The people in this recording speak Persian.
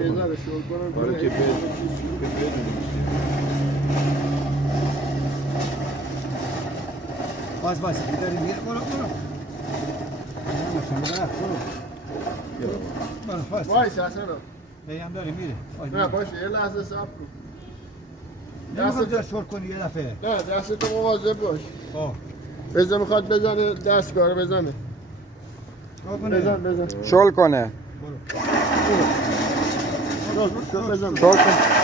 یه شل کنم برای که بدونیم باز بیداری میره برو وایس اصلا هم داری میره نه باشه یه لحظه صبر کن نمیخواد شل کنی یه دفعه نه دستتو مواظب باش خب بزن میخواد بزنه دستگاه بزنه بزن شل کنه بزن شل کن